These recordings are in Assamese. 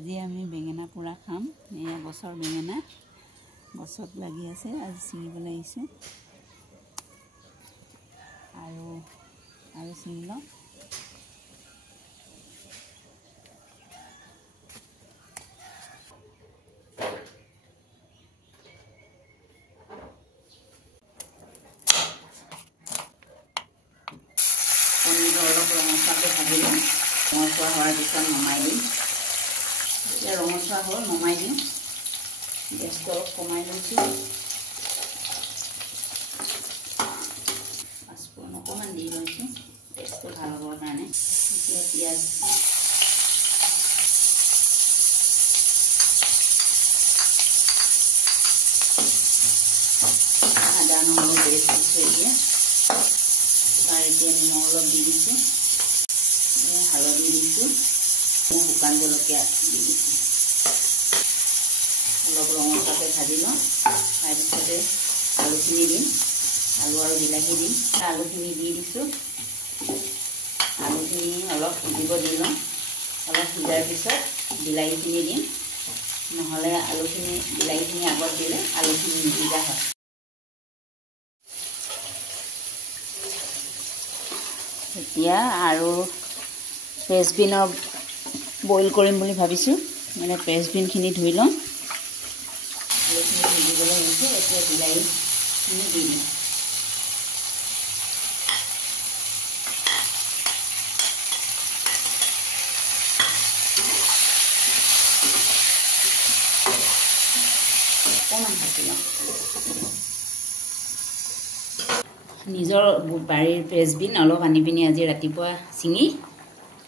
আজি আমি বেঙেনা পোৰা খাম। এয়া গছৰ বেঙেনা গছত লাগি আছে, আজি ছিঙিবলৈ আহিছোঁ আৰু ছিঙি লওঁ। কণীটো অলপ ৰঙচুৱাকৈ ভাজি লওঁ। ৰঙচুৱা হোৱাৰ পিছত নমাই দিম। এতিয়া ৰঙচুৱা হ'ল, নমাই দিম। গেছটো অলপ কমাই লৈছোঁ। পাঁচফোৰণ অকণমান দি লৈছোঁ টেষ্টটো ভাল হ'বৰ কাৰণে। এতিয়া পিঁয়াজ আদা নহৰু পেষ্ট দিছোঁ। এতিয়া নিমখ অলপ দি দিছোঁ, হালধি দিছোঁ, শুকান জলকীয়া দি দিছোঁ। অলপ ৰঙচুৱাকৈ ভাজি লওঁ। তাৰপিছতে আলুখিনি দিম, আলু আৰু বিলাহী দিম। আলুখিনি দি দিছোঁ। আলুখিনি অলপ সিজিব দি লওঁ। অলপ সিজাৰ পিছত বিলাহীখিনি দিম, নহ'লে বিলাহীখিনি আগত দিলে আলুখিনি নিসিজা হয়। এতিয়া আৰু ফ্ৰেঞ্চবিনৰ বইল কৰিম বুলি ভাবিছোঁ। মানে ফ্ৰেঞ্চবিনখিনি ধুই লওঁ। আলুখিনি সিজিবলৈ হৈছে। এতিয়া বিলাহীখিনি দি দিম। অকণমান ভাজি লওঁ। নিজৰ বাৰীৰ ফ্ৰেঞ্চবিন অলপ আনি পিনি আজি ৰাতিপুৱা ছিঙি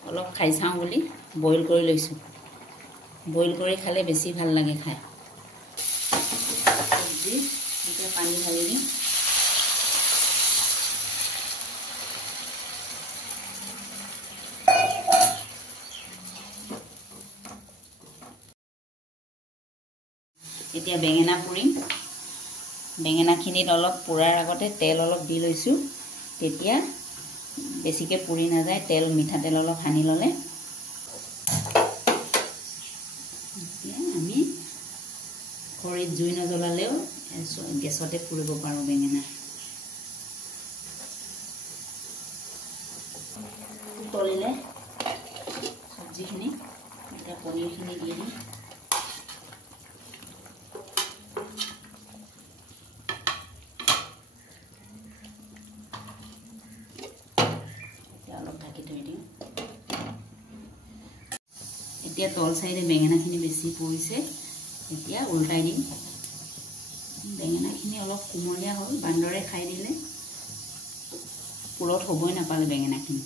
অলপ খাই চাওঁ বুলি বইল কৰি লৈছোঁ। বইল কৰি খালে বেছি ভাল লাগে খাই। চব্জি এতিয়া পানী ঢালি দিম। এতিয়া বেঙেনা পুৰিম। বেঙেনাখিনিত অলপ পোৰাৰ আগতে তেল অলপ দি লৈছোঁ, তেতিয়া বেছিকৈ পুৰি নাযায়। মিঠাতেল অলপ সানি ল'লে। এতিয়া আমি খৰিত জুই নজ্বলালেও গেছতে পুৰিব পাৰোঁ বেঙেনা। উতলিলে চব্জিখিনি, এতিয়া পনীৰখিনি দি দিম। অলপ ঢাকি থৈ দিওঁ। এতিয়া তল চাইডে বেঙেনাখিনি বেছি পৰিছে, এতিয়া উল্টাই দিম। বেঙেনাখিনি অলপ কোমলীয়া হ'ল, বান্দৰে খাই দিলে। পুৰত হ'বই নাপালে বেঙেনাখিনি।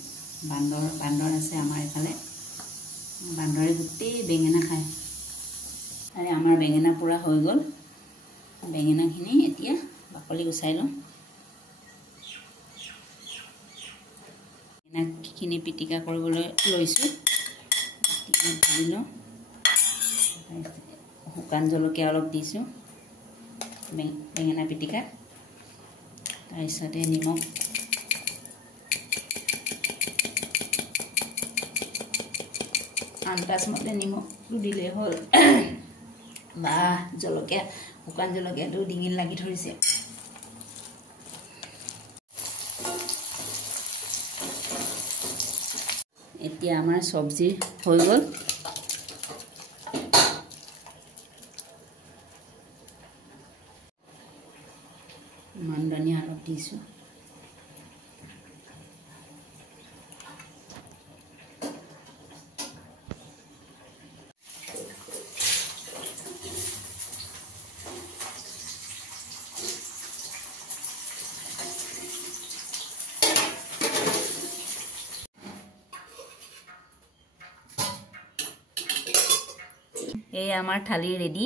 বান্দৰ আছে আমাৰ এইফালে, বান্দৰে গোটেই বেঙেনা খায়। আৰু আমাৰ বেঙেনা পোৰা হৈ গ'ল। বেঙেনাখিনি এতিয়া বাকলি গুচাই লওঁ। বেঙেনাখিনি পিটিকা কৰিবলৈ লৈছোঁ। ভাজি লওঁ। শুকান জলকীয়া অলপ দিছোঁ বেঙেনা পিটিকাত। তাৰপিছতে নিমখ, আন্দাজমতে নিমখটো দিলেই হ'ল। বা শুকান জলকীয়াটো ডিঙিত লাগি ধৰিছে। এতিয়া আমাৰ চব্জি হৈ গ'ল। মান ধনিয়া অলপ দিছোঁ। এই আমাৰ থালি ৰেডি।